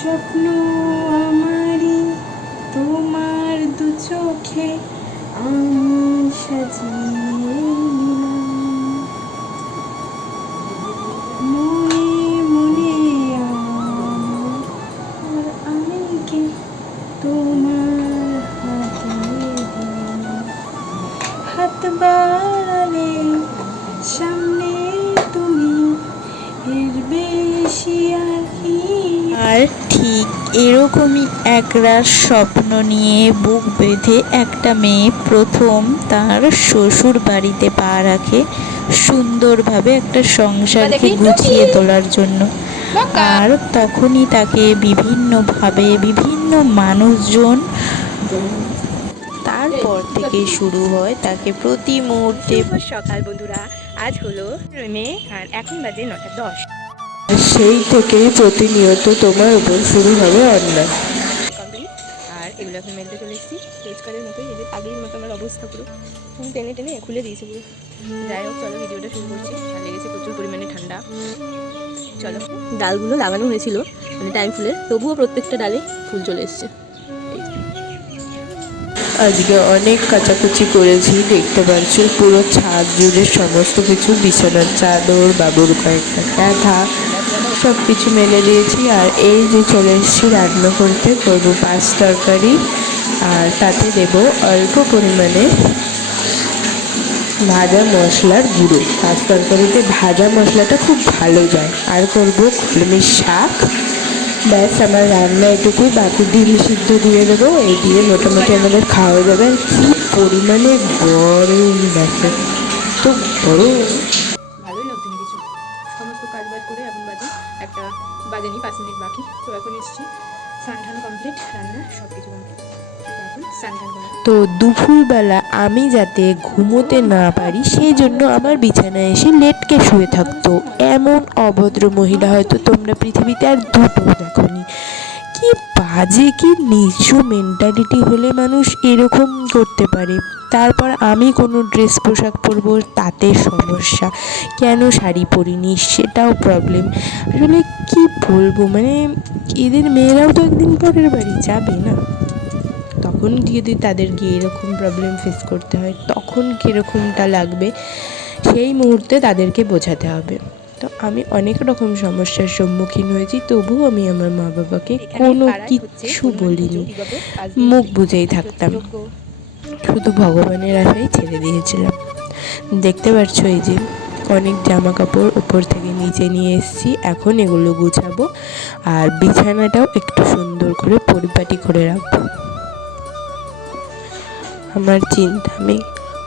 স্বপ্ন আমারই তোমার দু চোখে আমি সাজিয়ে নিলাম। মনে মনে আমার আর আমি কে তোমার হাতে দিলাম। হাত বাড়ালে সামনে তুমি, এর বেশি আর কি। আর ঠিক এরকমই একরাশ স্বপ্ন নিয়ে বুক বেঁধে একটা মেয়ে প্রথম তার শ্বশুর বাড়িতে পা রাখে, সুন্দরভাবে একটা সংসারকে গুছিয়ে তোলার জন্য। আর তখনই তাকে বিভিন্নভাবে বিভিন্ন মানুষজন, তারপর থেকে শুরু হয় তাকে প্রতি মুহূর্তে। সকাল বন্ধুরা, আজ হলো মে আর এখন বাজে 9:10। সেই থেকেই প্রতিনিয়ত তোমার উপর শুরু হবে অন্যায়। কমপ্লিট। আর এগুলো এখন মেলতে চলে এসেছি রোজকারের মতো। এই যে পাগলির মতো আমার অবস্থা, পুরো টেনে টেনে খুলে দিয়েছে পুরো। যাই হোক, চলো ভিডিওটা শুরু করছি। আর লেগেছে প্রচুর পরিমাণে ঠান্ডা। চলো, ডালগুলো লাগানো হয়েছিল মানে টাইম ফুলের, তবুও প্রত্যেকটা ডালে ফুল চলে এসছে। আজকে অনেক কাচাকুচি করেছি, দেখতে পাচ্ছ পুরো ছাদ জুড়ে সমস্ত কিছু, বিছানার চাদর, বাবুর কয়েকটা কাঁথা, সব কিছু মেলে দিয়েছি। আর এই যে চলে এসেছি রান্না করতে, করবো পাঁচ তরকারি। আর তাতে দেব অল্প পরিমাণে ভাজা মশলার গুঁড়ো। পাঁচ তরকারিতে ভাজা মশলাটা খুব ভালো যায়। আর করবো কলমির শাক। ব্যাস, আমার রান্না এটুকুই। বাকি ডিম সিদ্ধ দিয়ে দেবো, এই দিয়ে মোটামুটি আমাদের খাওয়া যাবে। আর কি পরিমাণে গরম দেখো, তো গরম। ভালোই লাগছে না কিছু। সমস্ত কাজ বাজ করে এখন বাজে একটা, বাজেনি 5 মিনিট বাকি। তো এখন এসেছি, স্নান টান কমপ্লিট, রান্না সব কিছু কমপ্লিট। এখন স্নান টান করা। তো দুপুরবেলা আমি যাতে ঘুমোতে না পারি সেই জন্য আমার বিছানায় এসে লেটকে শুয়ে থাকতো। এমন অভদ্র মহিলা হয়তো তোমরা পৃথিবীতে আর দুটো দেখোনি। কি বাজে, কি নিচু মেন্টালিটি হলে মানুষ এরকম করতে পারে। তারপর আমি কোনো ড্রেস পোশাক পরবো তাতে সমস্যা, কেন শাড়ি পরিনি সেটাও প্রবলেম। আসলে কি বলবো, মানে এদের মেয়েরাও তো একদিন পরের বাড়ি যাবে না, তখন যদি তাদের গিয়ে এরকম প্রবলেম ফেস করতে হয় তখন কীরকমটা লাগবে সেই মুহূর্তে তাদেরকে বোঝাতে হবে। তো আমি অনেক রকম সমস্যার সম্মুখীন হয়েছি, তবুও আমি আমার মা বাবাকে কোনো কিচ্ছু বলিনি, মুখ বুঝেই থাকতাম, শুধু ভগবানের আশাই ছেড়ে দিয়েছিলাম। দেখতে পাচ্ছ এই যে অনেক জামা কাপড় উপর থেকে নিচে নিয়ে এসেছি, এখন এগুলো গুছাবো আর বিছানাটাও একটু সুন্দর করে পরিপাটি করে রাখবো। আমার চিন্তা আমি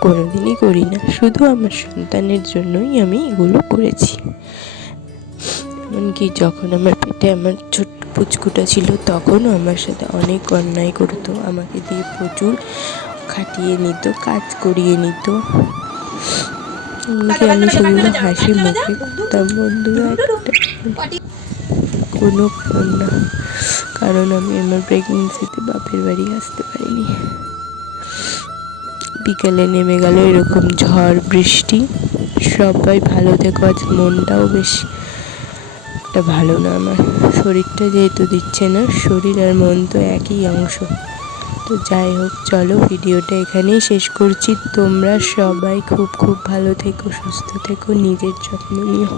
কোনোদিনই করি না, শুধু আমার সন্তানের জন্যই আমি এগুলো করেছি। এমনকি যখন আমার পেটে আমার ছোট্ট পুচকুটা ছিল তখনও আমার সাথে অনেক অন্যায় করতো, আমাকে দিয়ে প্রচুর খাটিয়ে নিত, কাজ করিয়ে নিত। এমনকি আমি সেগুলো হাসি মুখে করতাম। বন্ধুরা, কোনো কারণ না, কারণ আমি আমার প্রেগনেন্সিতে বাপের বাড়ি আসতে পারিনি। বিকেলে নেমে গেল এরকম ঝড় বৃষ্টি। সবাই ভালো থেকো। আজ মনটাও বেশ একটা ভালো না, আমার শরীরটা যেহেতু দিচ্ছে না, শরীর আর মন তো একই অংশ। তো যাই হোক, চলো ভিডিওটা এখানেই শেষ করছি। তোমরা সবাই খুব খুব ভালো থেকো, সুস্থ থেকো, নিজের যত্ন নিও।